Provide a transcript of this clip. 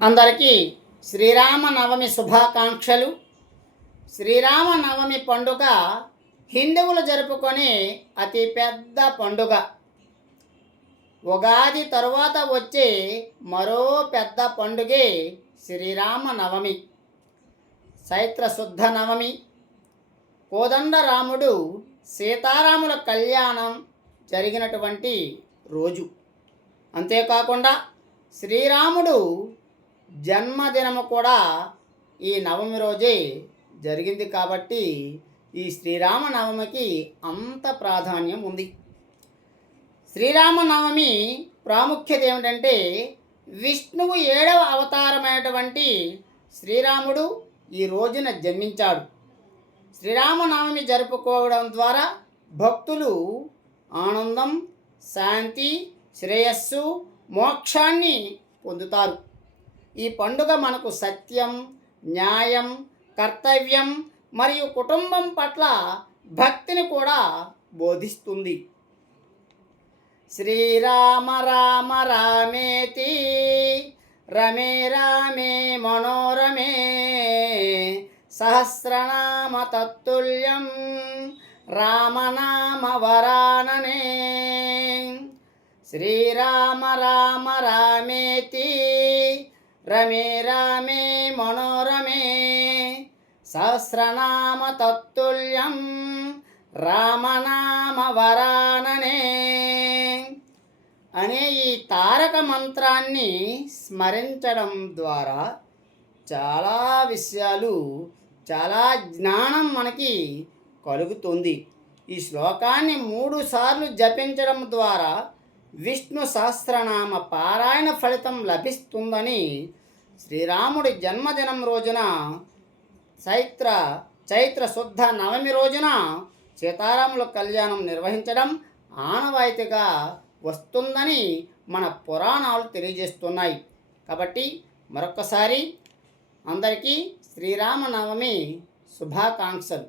అందరికీ శ్రీరామనవమి శుభాకాంక్షలు. శ్రీరామనవమి పండుగ హిందువులు జరుపుకునే అతి పెద్ద పండుగ. ఉగాది తరువాత వచ్చే మరో పెద్ద పండుగే శ్రీరామనవమి. చైత్ర శుద్ధ నవమి. కోదండరాముడు సీతారాముల కళ్యాణం జరిగినటువంటి రోజు. అంతేకాకుండా శ్రీరాముడు జన్మదినము కూడా ఈ నవమి రోజే జరిగింది కాబట్టి ఈ శ్రీరామనవమికి అంత ప్రాధాన్యం ఉంది. శ్రీరామనవమి ప్రాముఖ్యత ఏమిటంటే విష్ణువు 7వ అవతారమైనటువంటి శ్రీరాముడు ఈ రోజున జన్మించాడు. శ్రీరామనవమి జరుపుకోవడం ద్వారా భక్తులు ఆనందం, శాంతి, శ్రేయస్సు, మోక్షాన్ని పొందుతారు. ఈ పండుగ మనకు సత్యం, న్యాయం, కర్తవ్యం మరియు కుటుంబం పట్ల భక్తిని కూడా బోధిస్తుంది. శ్రీరామ రామ రామేతి రమే రామే మనోరమే సహస్రనామ తత్తుల్యం రామనామ వరాననే. శ్రీరామ రామ రామేతి రమే రామే మనోరమే సహస్రనామ తత్తుల్యం రామనామ వరాననే అనే ఈ తారక మంత్రాన్ని స్మరించడం ద్వారా చాలా విషయాలు, చాలా జ్ఞానం మనకి కలుగుతుంది. ఈ శ్లోకాన్ని 3 సార్లు జపించడం ద్వారా విష్ణు సహస్రనామ పారాయణ ఫలితం లభిస్తుందని శ్రీరాముడి జన్మదినం రోజున చైత్ర శుద్ధ నవమి రోజున సీతారాముల కళ్యాణం నిర్వహించడం ఆనవాయితీగా వస్తుందని మన పురాణాలు తెలియజేస్తున్నాయి. కాబట్టి మరొక్కసారి అందరికీ శ్రీరామనవమి శుభాకాంక్షలు.